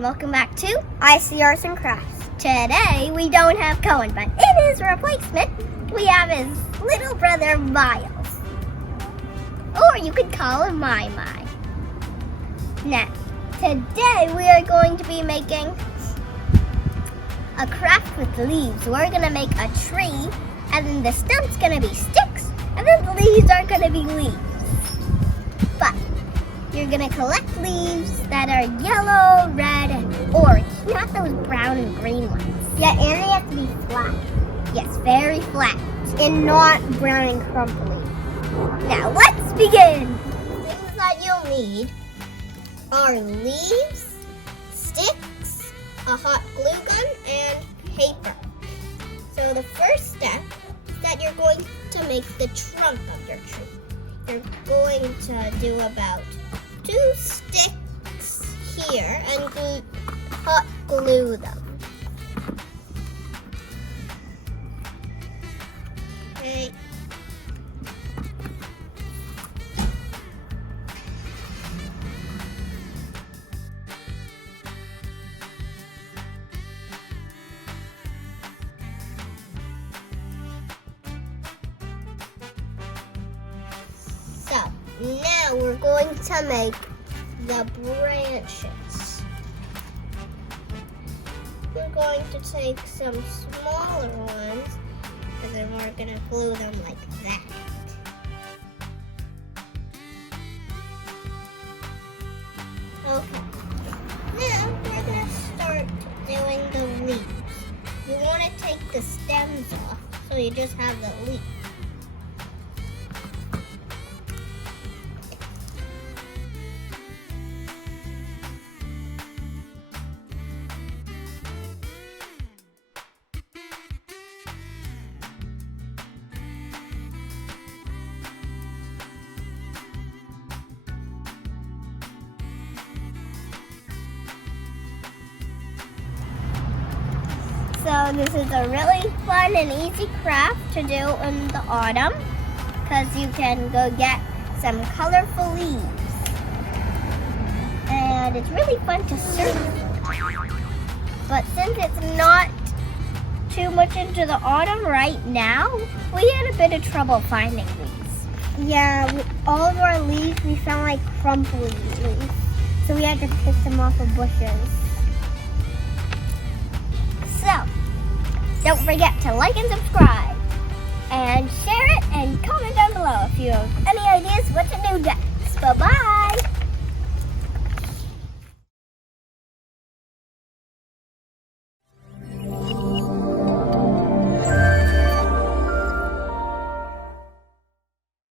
and welcome back to IC Arts and Crafts. Today we don't have Cohen, but in his replacement we have his little brother Miles. Or you could call him My. Now, today we are going to be making a craft with leaves. We're going to make a tree, and then the stump's going to be sticks, and then the leaves are going to be leaves. But you're going to collect leaves that are yellow, red, and orange, not those brown and green ones. Yeah, and they have to be flat. Yes, very flat, and not brown and crumbly. Now, let's begin! Things that you'll need are leaves, sticks, a hot glue gun, and paper. So the first step is that you're going to make the trunk of your tree. You're going to do about 2 sticks here and hot glue them. Okay. So, now we're going to make the branches. We're going to take some smaller ones, and then we're going to glue them like that. Okay. Now, we're going to start doing the leaves. You want to take the stems off, so you just have the leaf. So this is a really fun and easy craft to do in the autumn, because you can go get some colorful leaves. And it's really fun to search for. But since it's not too much into the autumn right now, we had a bit of trouble finding these. Yeah, all of our leaves we found like crumbly leaves. So we had to pick them off of bushes. So, don't forget to like and subscribe, and share it, and comment down below if you have any ideas what to do next. Bye-bye.